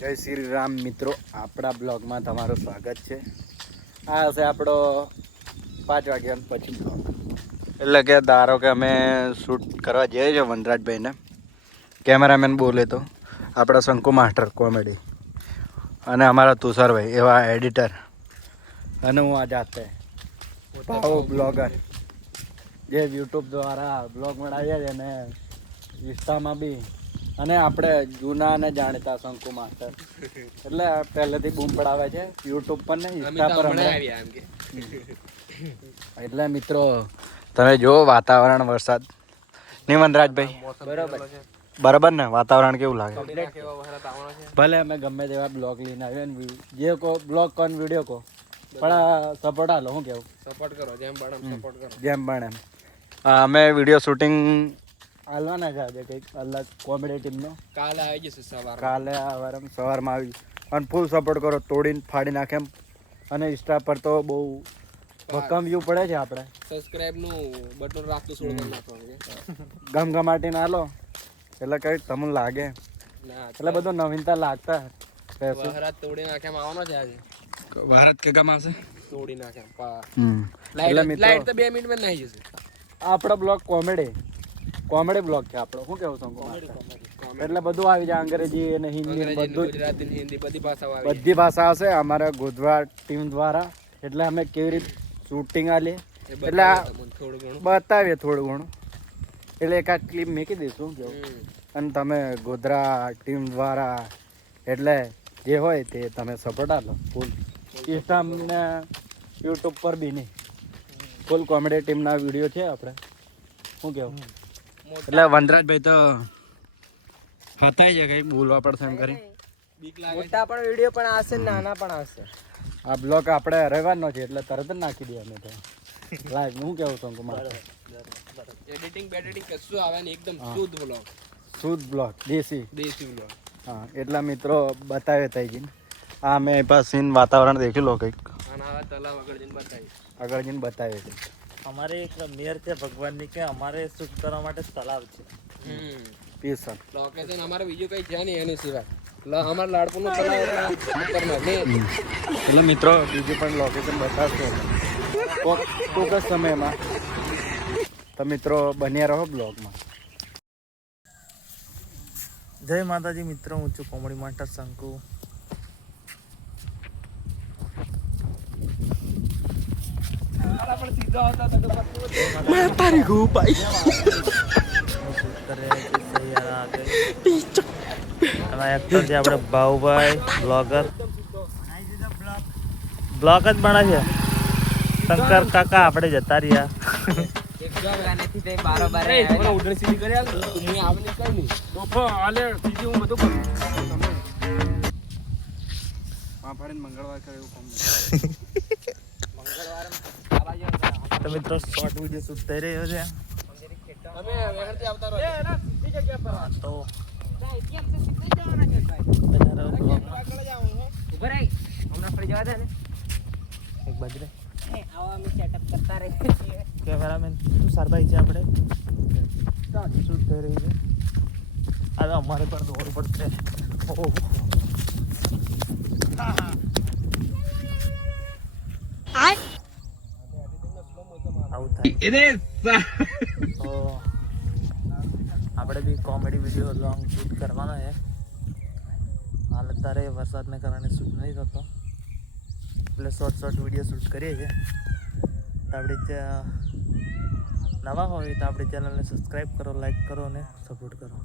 જય શ્રી રામ મિત્રો, આપણા બ્લોગમાં તમારું સ્વાગત છે. આ હશે આપણો 5 વાગ્યા પછી બ્લોગ. એટલે કે ધારો કે અમે શૂટ કરવા જઈએ છીએ વનરાજભાઈને, કેમેરામેન બોલે તો આપણા શંકુ માસ્ટર કોમેડી, અને અમારા તુષારભાઈ એવા એડિટર, અને હું આ જાતે ભાવ બ્લોગર જે યુટ્યુબ દ્વારા બ્લોગ બનાવીએ છીએ અને ઇન્સ્ટામાં બી. અને આપણે જૂના અને જાણીતા શંકુ માસ્ટર, એટલે પહેલેથી બૂમ પડાવે છે યુટ્યુબ પર ને ઇન્સ્ટા પર. એટલે મિત્રો તમે જો વાતાવરણ વરસાદ નહીં વનરાજભાઈ, બરાબર ને? વાતાવરણ કેવું લાગે? ભલે અમે ગમે તેવા બ્લોગ લઈને આવીએ ને, જે કહો બ્લોગ કોન વિડીયો કહો, પણ સપોર્ટ આલો. શું કેવું? સપોર્ટ કરો, જેમ બને એમ. અમે વિડીયો શૂટિંગ હાલવાના છે આજે કંઈક અલગ કોમેડી ટીમનો. કાલે આવી જશે સવારમાં આવી, અને ફૂલ સપોર્ટ કરો, તોડીને ફાડી નાખે એમ. અને ઇન્સ્ટા પર તો બહુ ભક્કમ વ્યૂ પડે છે. આપણે સબસ્ક્રાઇબનું બટન રાખતું છોડવાનું નાખવાનું, ગમગમાટીને હાલો એટલે કંઈક તમને લાગે, એટલે બધું નવીનતા લાગતા. ભારત તોડી નાખે આવવાનો છે આજે. ભારત કે કામ આવશે તોડી નાખે. લાઈટ તો 2 મિનિટમાં નાખી જશે. આપણો બ્લોગ કોમેડી બ્લોગ છે આપણો. શું કેવું શંકુ? એટલે બધું આવી જાય, અંગ્રેજી અને હિન્દી, બધું બધી ભાષા હશે અમારા ગોધરા ટીમ દ્વારા. એટલે અમે કેવી રીતે શૂટિંગ આલીએ એટલે બતાવીએ થોડું ઘણું. એટલે એકાદ ક્લિપ મૂકી દઈશું કેવું. અને તમે ગોધરા ટીમ દ્વારા એટલે જે હોય તે તમે સપોર્ટ આપો ફૂલ. ઇન્સ્ટા ને યુટ્યુબ પર બી નહીં, ફૂલ કોમેડી ટીમના વિડીયો છે આપણે. શું કેવું? એટલે વનરાજભાઈ તો હતા જ કંઈ બોલવા પડશે એમ કરી. મોટા પણ વિડીયો પણ આવશે, નાના પણ આવશે. આ બ્લોગ આપણે રવિવારનો છે એટલે તરત જ નાખી દઈએ અમે તો લાઈવ. હું કેવું શંકુ મારે? એડિટિંગ કશું આવે ને, એકદમ શુદ્ધ બ્લોગ, દેશી બ્લોગ. હા, એટલા મિત્રો બતાવે તઈ આ મેં પાસે સીન વાતાવરણ દેખી લો કંઈક. આગળ જઈને બતાવે કંઈક. અમારે એક મેર છે ભગવાનની કે અમારે શૂટ કરવા માટે તલાવ છે. પીસન લોકેશન અમારે બીજું કઈ છે નહીં એની સિવાય. અમારે લાડપુરનું તલાવ એટલે મિત્રો બીજું પણ લોકેશન બતાવશો ટૂંક જ સમયમાં. તો મિત્રો બન્યા રહો બ્લોગમાં. જય માતાજી મિત્રો, હું છું કોમેડી માસ્ટર શંકુ. એક્ટર છે આપણે ભાઉભાઈ, બ્લોગર. બ્લોગ જ બને છે. શંકર કાકા આપણે જતા રહ્યા. તો મિત્રો શોર્ટ વિડીયો શૂટ થઈ રહ્યો છે. તો કેમેરામેન તુષારભાઈ છે આપણે. શૂટ થઈ રહી છે. હવે અમારે પણ દોડવું પડશે. આવું થાય તો આપણે બી કોમેડી વિડીયો લોંગ શૂટ કરવાનો છે. હાલ અત્યારે વરસાદને કારણે શૂટ નહીં થતો, એટલે શોર્ટ વિડીયો શૂટ કરીએ છીએ. તો આપણે ત્યાં નવા હોય તો આપણી ચેનલને સબસ્ક્રાઈબ કરો, લાઈક કરો અને સપોર્ટ કરો.